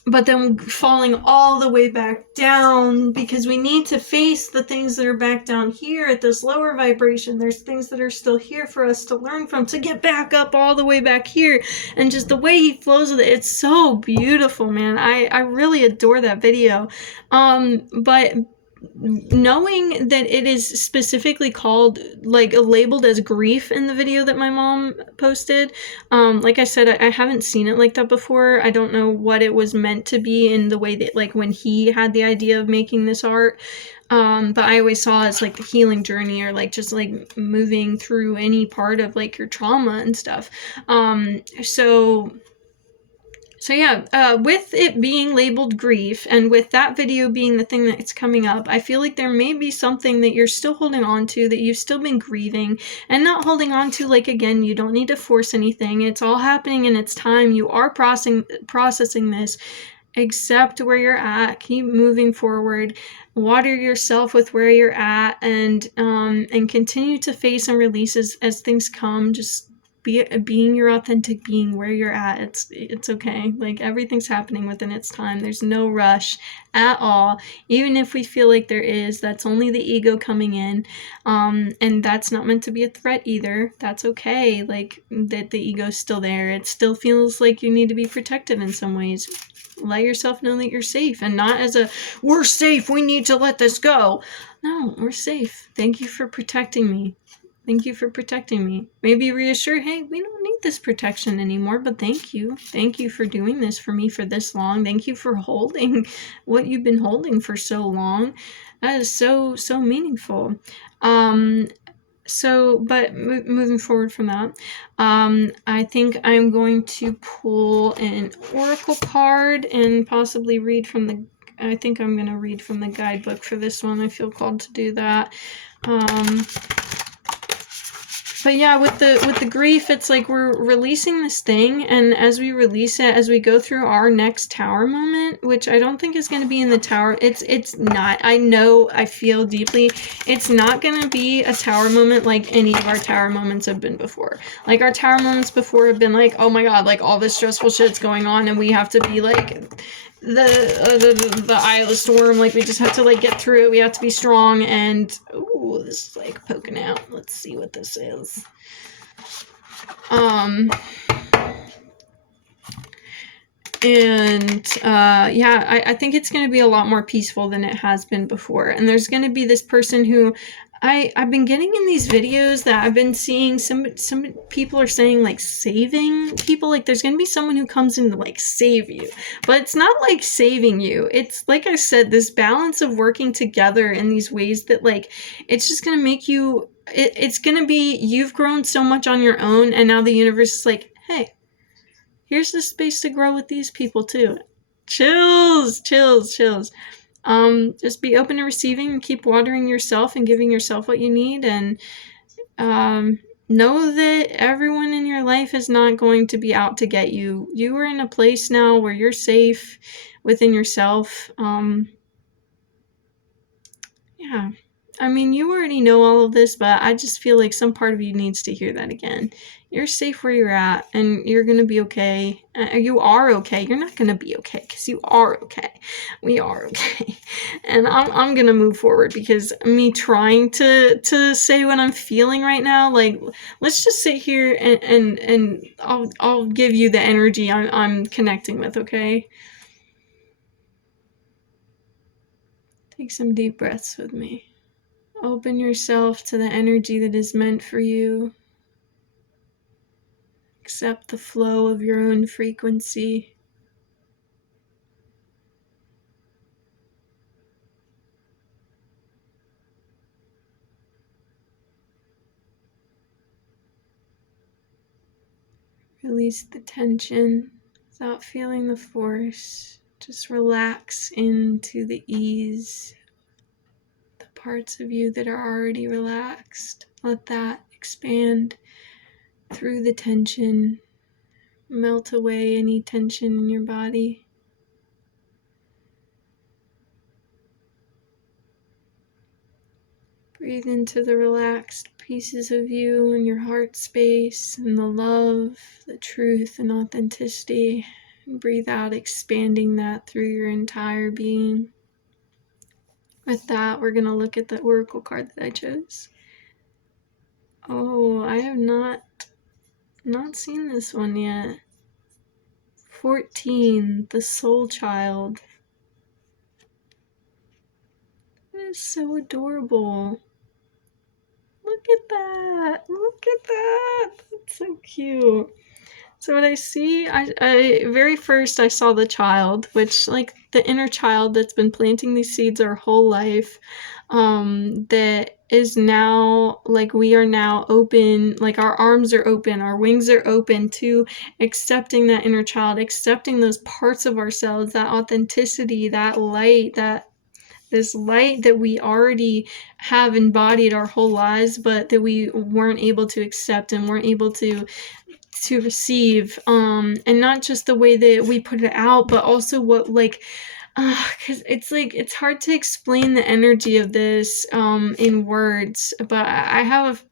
But then falling all the way back down, because we need to face the things that are back down here at this lower vibration. There's things that are still here for us to learn from, to get back up all the way back here. And just the way he flows with it, it's so beautiful, man. I really adore that video. But knowing that it is specifically called, like labeled as grief in the video that my mom posted, like I said, I haven't seen it like that before. I don't know what it was meant to be in the way that, like, when he had the idea of making this art, but I always saw it as like the healing journey, or like just like moving through any part of like your trauma and stuff. So yeah, with it being labeled grief, and with that video being the thing that's coming up, I feel like there may be something that you're still holding on to, that you've still been grieving, and not holding on to. Like, again, you don't need to force anything. It's all happening in its time. You are processing this. Accept where you're at. Keep moving forward. Water yourself with where you're at, and continue to face and release as things come. Just being your authentic being where you're at. It's okay. Like, everything's happening within its time. There's no rush at all. Even if we feel like there is, that's only the ego coming in, and that's not meant to be a threat either. That's okay. Like, that the ego's still there. It still feels like you need to be protected in some ways. Let yourself know that you're safe, and not as a, we're safe, we need to let this go. No, we're safe. Thank you for protecting me. Thank you for protecting me. Maybe reassure, hey, we don't need this protection anymore, but thank you. Thank you for doing this for me for this long. Thank you for holding what you've been holding for so long. That is so, so meaningful. But moving forward from that, I think I'm going to pull an oracle card and possibly read from the, I think I'm going to read from the guidebook for this one. I feel called to do that. But yeah, with the grief, it's like we're releasing this thing, and as we release it, as we go through our next tower moment, which I don't think is going to be in the tower. It's not. I know, I feel deeply, it's not going to be a tower moment like any of our tower moments have been before. Like, our tower moments before have been like, oh my god, like all this stressful shit's going on, and we have to be like the eye of the storm. Like, we just have to like get through it. We have to be strong. And ooh, this is like poking out. Let's see what this is. Yeah, I think it's going to be a lot more peaceful than it has been before. And there's going to be this person who I've been getting in these videos that I've been seeing, some people are saying like saving people. Like, there's going to be someone who comes in to like save you, but it's not like saving you. It's like I said, this balance of working together in these ways that like, it's just going to make you, it's going to be, you've grown so much on your own, and now the universe is like, hey, here's the space to grow with these people too. Chills. Just be open to receiving, and keep watering yourself and giving yourself what you need, and know that everyone in your life is not going to be out to get you. You are in a place now where you're safe within yourself. Yeah. I mean, you already know all of this, but I just feel like some part of you needs to hear that again. You're safe where you're at, and you're going to be okay. You are okay. You're not going to be okay, because you are okay. We are okay. And I'm going to move forward, because me trying to say what I'm feeling right now, like, let's just sit here and I'll give you the energy I'm connecting with, okay? Take some deep breaths with me. Open yourself to the energy that is meant for you. Accept the flow of your own frequency. Release the tension without feeling the force. Just relax into the ease. The parts of you that are already relaxed, let that expand through the tension. Melt away any tension in your body. Breathe into the relaxed pieces of you and your heart space and the love, the truth, and authenticity. And breathe out, expanding that through your entire being. With that, we're going to look at the oracle card that I chose. Oh, I have not seen this one yet. 14, the soul child. That is so adorable. Look at that. Look at that. That's so cute. So what I see, I very first I saw the child, which like the inner child that's been planting these seeds our whole life, that is now, like, we are now open, like our arms are open, our wings are open to accepting that inner child, accepting those parts of ourselves, that authenticity, that light, this light that we already have embodied our whole lives, but that we weren't able to accept and weren't able to receive, and not just the way that we put it out, but also what, like, because it's hard to explain the energy of this in words, but I have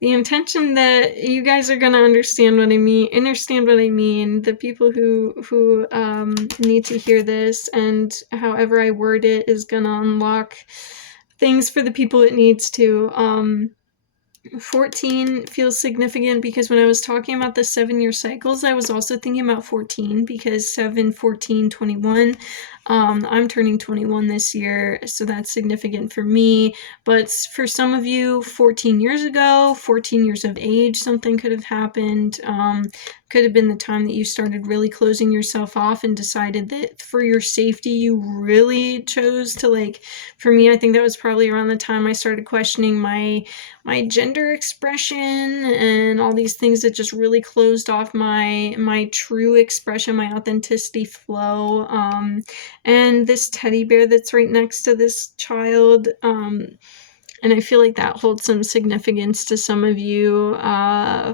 the intention that you guys are gonna understand what I mean, the people who need to hear this, and however I word it is gonna unlock things for the people it needs to. 14 feels significant because when I was talking about the 7-year cycles, I was also thinking about 14 because 7, 14, 21. I'm turning 21 this year, so that's significant for me. But for some of you, 14 years ago, 14 years of age, something could have happened. Could have been the time that you started really closing yourself off and decided that for your safety, you really chose to, like, for me, I think that was probably around the time I started questioning my gender expression and all these things that just really closed off my true expression, my authenticity flow. And this teddy bear that's right next to this child, and I feel like that holds some significance to some of you,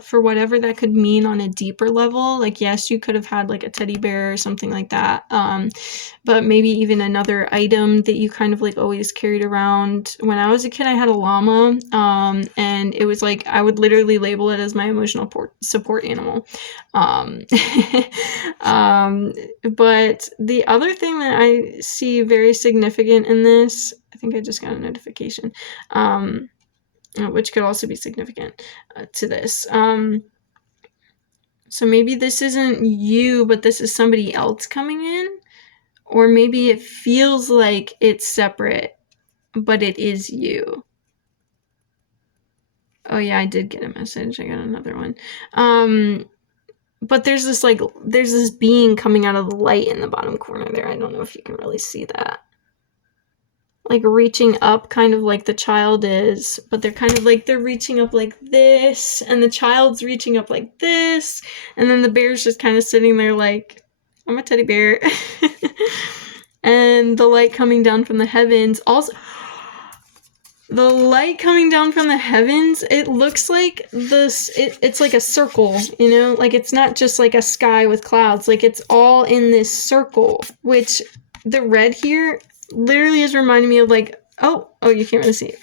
for whatever that could mean on a deeper level. Like, yes, you could have had like a teddy bear or something like that, but maybe even another item that you kind of like always carried around. When I was a kid, I had a llama, and it was like, I would literally label it as my emotional support animal. But the other thing that I see very significant in this, I think I just got a notification, which could also be significant to this. So maybe this isn't you, but this is somebody else coming in, or maybe it feels like it's separate, but it is you. Oh yeah, I did get a message. I got another one. But there's this being coming out of the light in the bottom corner there. I don't know if you can really see that. Like reaching up, kind of like the child is, but they're kind of like, they're reaching up like this, and the child's reaching up like this, and then the bear's just kind of sitting there like, I'm a teddy bear. And the light coming down from the heavens, also, the light coming down from the heavens, it looks like this, it's like a circle, you know, like it's not just like a sky with clouds, like it's all in this circle, which the red here literally is reminding me of like, oh, you can't really see it.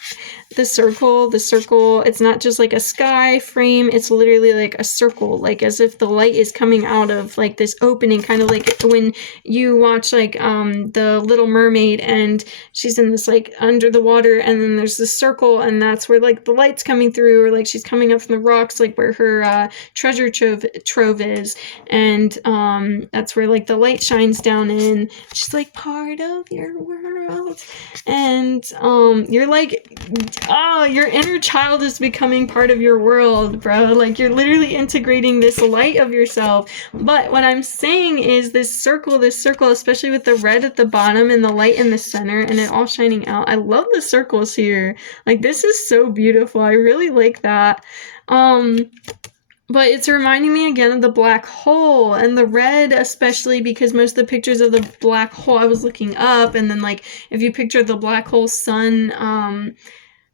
The circle, it's not just like a sky frame, it's literally like a circle, like as if the light is coming out of like this opening, kind of like when you watch like the Little Mermaid and she's in this like under the water, and then there's this circle, and that's where like the light's coming through, or like she's coming up from the rocks, like where her treasure trove is, and that's where like the light shines down in. She's like part of your world, and you're like, oh, your inner child is becoming part of your world, bro. Like, you're literally integrating this light of yourself. But what I'm saying is this circle, especially with the red at the bottom and the light in the center and it all shining out. I love the circles here. Like, this is so beautiful. I really like that. But it's reminding me again of the black hole and the red, especially because most of the pictures of the black hole I was looking up, and then like if you picture the Black Hole Sun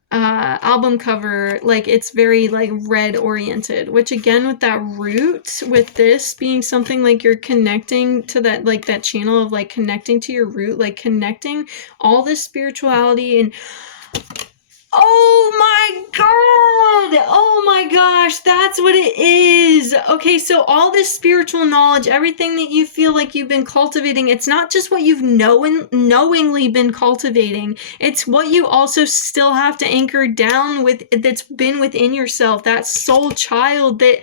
album cover, like it's very like red oriented, which again with that root, with this being something like you're connecting to that, like that channel of like connecting to your root, like connecting all this spirituality and oh my god! Oh my gosh, that's what it is! Okay, so all this spiritual knowledge, everything that you feel like you've been cultivating, it's not just what you've knowingly been cultivating, it's what you also still have to anchor down with, that's been within yourself, that soul child, that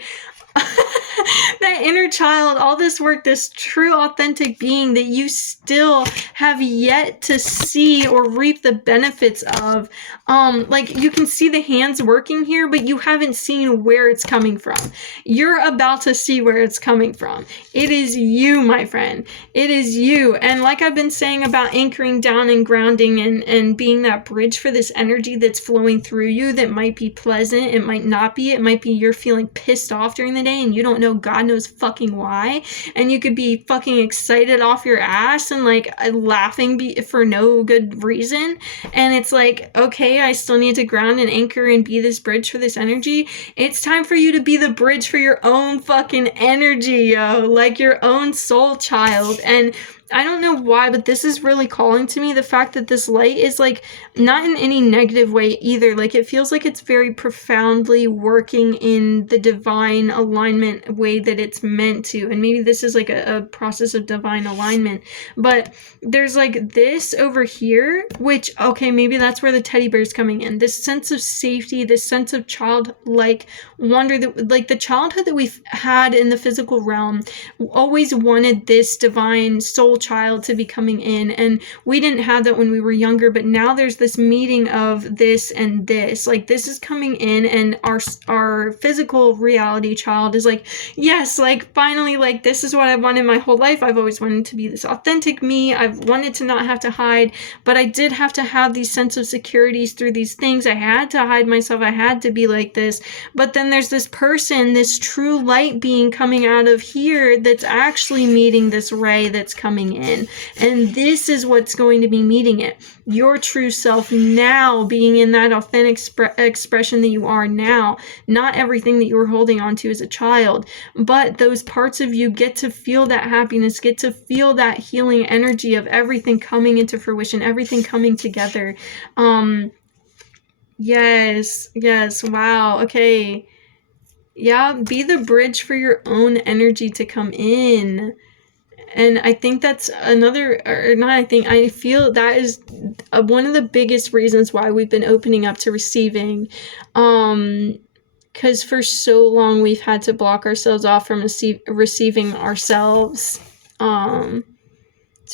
that inner child, all this work, this true authentic being that you still have yet to see or reap the benefits of. Like you can see the hands working here, but you haven't seen where it's coming from. You're about to see where it's coming from. It is you, my friend. It is you. And like I've been saying about anchoring down and grounding and being that bridge for this energy that's flowing through you, that might be pleasant, it might not be, it might be you're feeling pissed off during the day and you don't know God knows fucking why, and you could be fucking excited off your ass and like laughing for no good reason, and it's like, okay, I still need to ground and anchor and be this bridge for this energy. It's time for you to be the bridge for your own fucking energy, yo, like your own soul child. And I don't know why, but this is really calling to me, the fact that this light is like not in any negative way either. Like it feels like it's very profoundly working in the divine alignment way that it's meant to. And maybe this is like a process of divine alignment, but there's like this over here, which, okay, maybe that's where the teddy bear's coming in. This sense of safety, this sense of childlike wonder, that like the childhood that we've had in the physical realm always wanted this divine soul child to be coming in, and we didn't have that when we were younger, but now there's this meeting of this and this, like this is coming in, and our physical reality child is like, yes, like finally, like this is what I've wanted my whole life. I've always wanted to be this authentic me. I've wanted to not have to hide, but I did have to have these sense of securities through these things. I had to hide myself. I had to be like this. But then there's this person, this true light being coming out of here that's actually meeting this ray that's coming in, and this is what's going to be meeting it, your true self now, being in that authentic expression that you are now, not everything that you were holding on to as a child, but those parts of you get to feel that happiness, get to feel that healing energy of everything coming into fruition, everything coming together. Yes, wow, okay. Yeah, be the bridge for your own energy to come in. And I think that's another, or not, I feel that is one of the biggest reasons why we've been opening up to receiving. Because for so long we've had to block ourselves off from receiving ourselves. So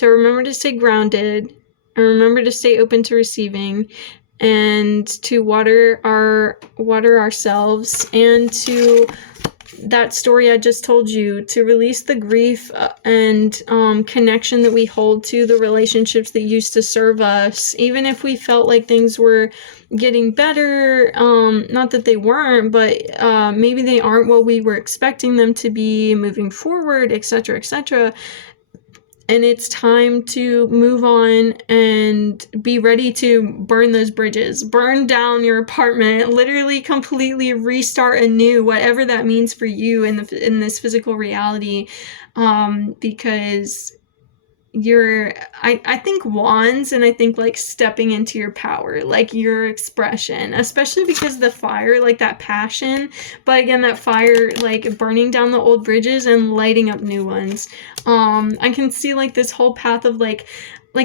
remember to stay grounded, and remember to stay open to receiving, and to water ourselves, and to that story I just told you, to release the grief and connection that we hold to the relationships that used to serve us, even if we felt like things were getting better, not that they weren't, but maybe they aren't what we were expecting them to be moving forward, etc., etc. And it's time to move on and be ready to burn those bridges, burn down your apartment, literally completely restart anew, whatever that means for you in this physical reality. Because I think wands, and I think like stepping into your power, like your expression, especially because the fire, like that passion, but again, that fire, like burning down the old bridges and lighting up new ones. I can see like this whole path of like,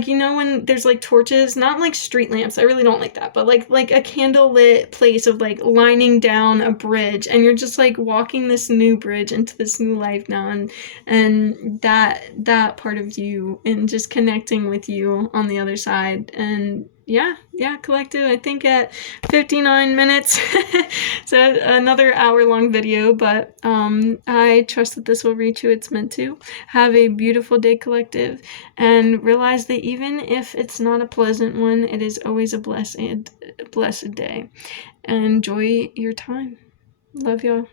you know, when there's like torches, not like street lamps, I really don't like that, but like a candlelit place of like lining down a bridge, and you're just like walking this new bridge into this new life now, and that part of you, and just connecting with you on the other side, and yeah, collected, I think, at 59 minutes. So another hour-long video, but I trust that this will reach you it's meant to. Have a beautiful day, collective, and realize that even if it's not a pleasant one, it is always a blessed day. And enjoy your time. Love y'all.